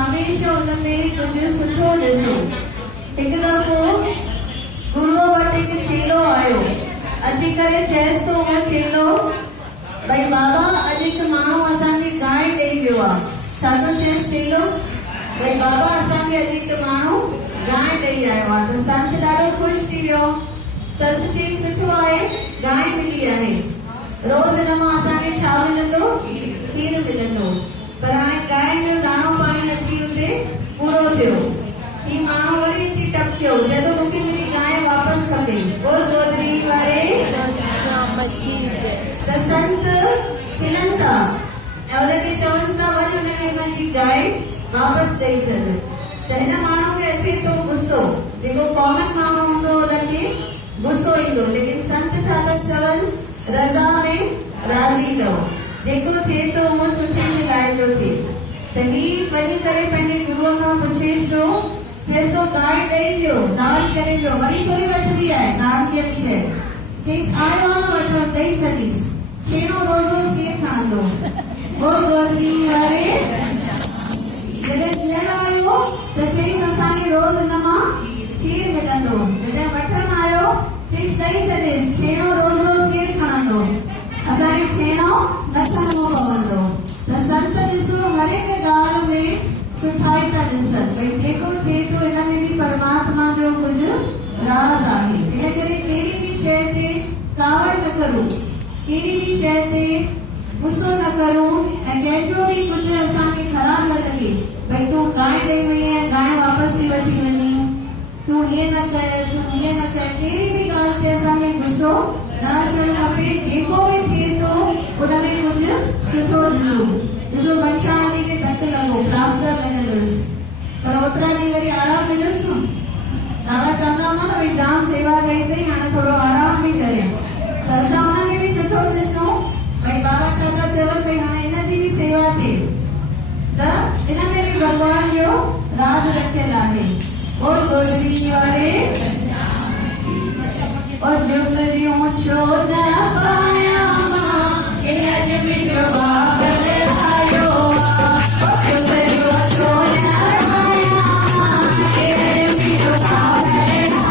हमेशा उनमें कुछ सुठो ॾिसो। हिकु दफ़ो गुरुअ वटि हिकु चेलो आयो, अची करे चएसि थो उहो चेलो, भई बाबा अॼु हिकु माण्हू असांखे गांइ ॾेई वियो आहे। छा थो चएसि चेलो? भई बाबा असांखे अॼु हिकु माण्हू गांइ ॾेई आयो आहे। त संत ॾाढो ख़ुशि थी वियो। संत चई सुठो आहे, गांइ मिली आहे, रोज़ हिन मां असांखे छा मिलंदो? खीर मिलंदो। पर हाणे गांइ जो दाणो पाणी अची हुते पूरो थियो। ही माण्हू वरी अची टपकियो, जॾहिं मूंखे मुंहिंजी गांइ वापसि खपे। बोल गोदरी वारे त संत खिलनि था ऐं हुनखे चवनि था वञ हुनखे मुंहिंजी गांइ वापसि ॾेई छॾ। त हिन माण्हू खे अचे थो गुस्सो, जेको कॉमन माण्हू हूंदो हुनखे गुस्सो ईंदो, लेकिन संत छा था चवनि? रज़ा में राज़ी रहो, जेको थिए थो उहो सुठे जे लाइ थो थिए। त ही वञी करे पंहिंजे गुरुअ खां पुछेसि थो, चएसि थो गांइ ॾेई वियो, दान करे वियो, वरी थोरी वठबी आहे दान कयल शइ। चईसि आयो आहे वठो, ॾेई छॾीसि। छेणो रोज़ रोज़ केरु खणंदो? बोल गोदरी वारे जॾहिं ॾियणु आयो त चईसि असांखे रोज़ हिन मां खीर मिलंदो। जॾहिं वठणु आयो चईसि चई छॾेसि छेणो रोज़ रोज़ केरु खणंदो असांखे छेणो न खणणो पवंदो त संत ॾिसो हर हिक ॻाल्हि में सुठाई था ॾिसनि भई जेको थिए थो हिन में बि परमात्मा जो कुझु राज़ आहे इन करे कहिड़ी बि शइ ते कावड़ न करूं कहिड़ी बि शइ ते गुस्सो न करूं ऐं कंहिंजो बि कुझु असांखे ख़राबु न लॻे भई तूं गांइ ॾेई वई ऐं गांइ वापसि थी वठी वञी तूं हीअं न कर तूं हीअं न कर कहिड़ी बि ॻाल्हि ते असांखे गुस्सो न अचणु खपे जेको बि थिए थो उन में कुझु सुठो ॾिसो ॾिसो बच्चा आंटी खे धकु लॻो प्लास्टर लॻल हुयुसि पर ओतिरा ॾींहं वरी आराम मिलियुसि न दादा चवंदा हूंदा न भई जाम सेवा कई अथई हाणे थोरो आराम बि करे त असां हुनखे बि सुठो ॾिसूं भई बाबा छा था चवनि भई हाणे हिनजी बि सेवा थिए त इन में बि भॻवान जो राज रखियल आहे और गुरबी वारे और जुमरियूं छो न पाया मां के अॼु मुंहिंजो बाबल आयो और जुमरियूं छो न पाया मां के अॼु मुंहिंजो बाबल आयो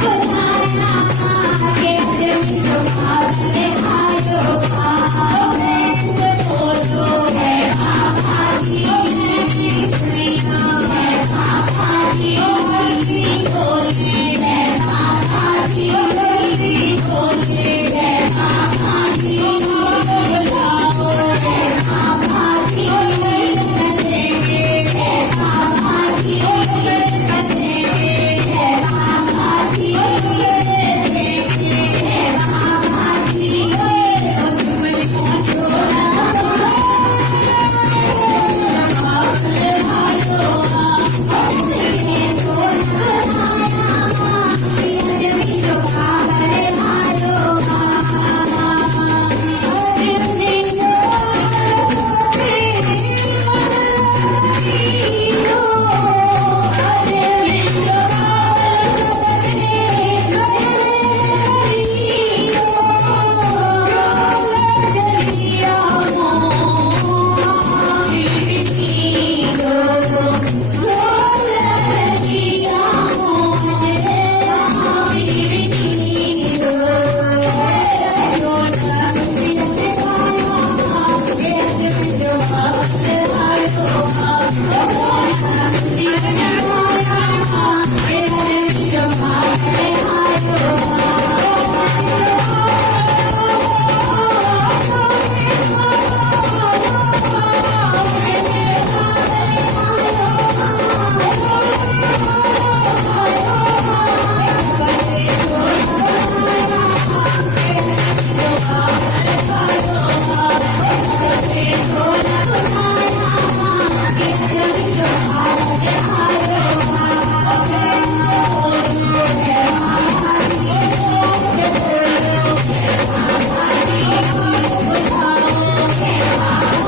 Good.